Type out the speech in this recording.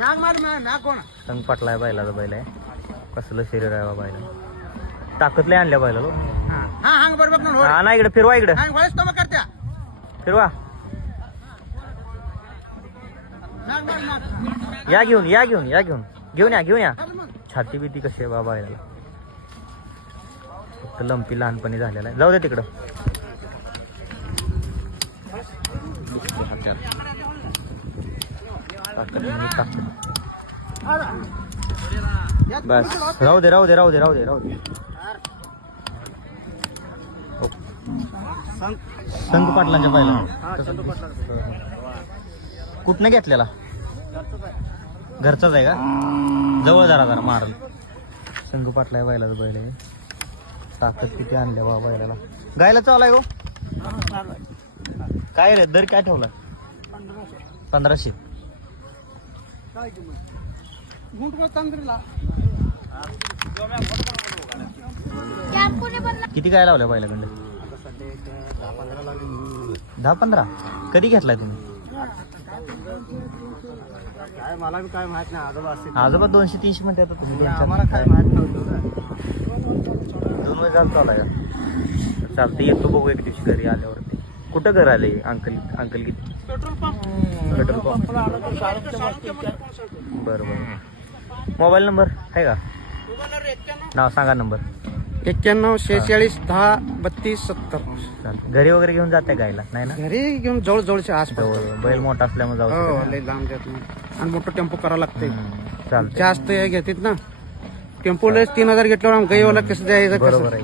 संग पाटला आहे बैलाचा बैल आहे. कसलं शरीर आहे बायला, ताकदला आणल्या बैला तो. हा ना, इकडे फिरवा, इकडे फिरवा, या घेऊन या घेऊन या घेऊन घेऊन या घेऊन या. छाती बिती कशी आहे बाबा याला, फक्त लंपी लहानपणी झालेला आहे. जाऊ दे तिकडं. बस राहू दे राहू दे राहू दे राहू दे राहू दे. संत पाटलांच्या पहिला कुठनं घेतलेला? घरचाच आहे का? जवळ जरा जरा मारल. संघ पाटला बैलाचा बैल आहे. ताकद किती आणल्या बाबा बैलाला. गायला चालाय हो. काय रे दर काय ठेवला? 1500. किती काय लावल्या बैलाकडे? 10-15. कधी घेतलाय तुम्ही? मला काय माहित नाही. आजोबा 200-300 म्हणते आता तुम्ही. आम्हाला काय माहित नव्हतं. 2 वेळ झालं चालू आहे. चालते, येतो बघू एक दिवशी घरी आल्यावरती. कुठं घर आले अंकल? अंकल किती? Petrol pump. बरं बरं. मोबाईल नंबर आहे का? नाव सांगा. नंबर 91 46 10 32 70. चालतं. घरी वगैरे घेऊन जाते गायला? नाही ना, घरी घेऊन जवळ जवळच्या आसपास. बैल मोठा असल्यामुळे जाऊ. लय लांब देत नाही आणि मोठं टेम्पो करावं लागतंय. चालतं. जास्त घेतात ना टेम्पोला 3000 घेतल्यावर गईवाला कसं द्यायचं? बरोबर आहे.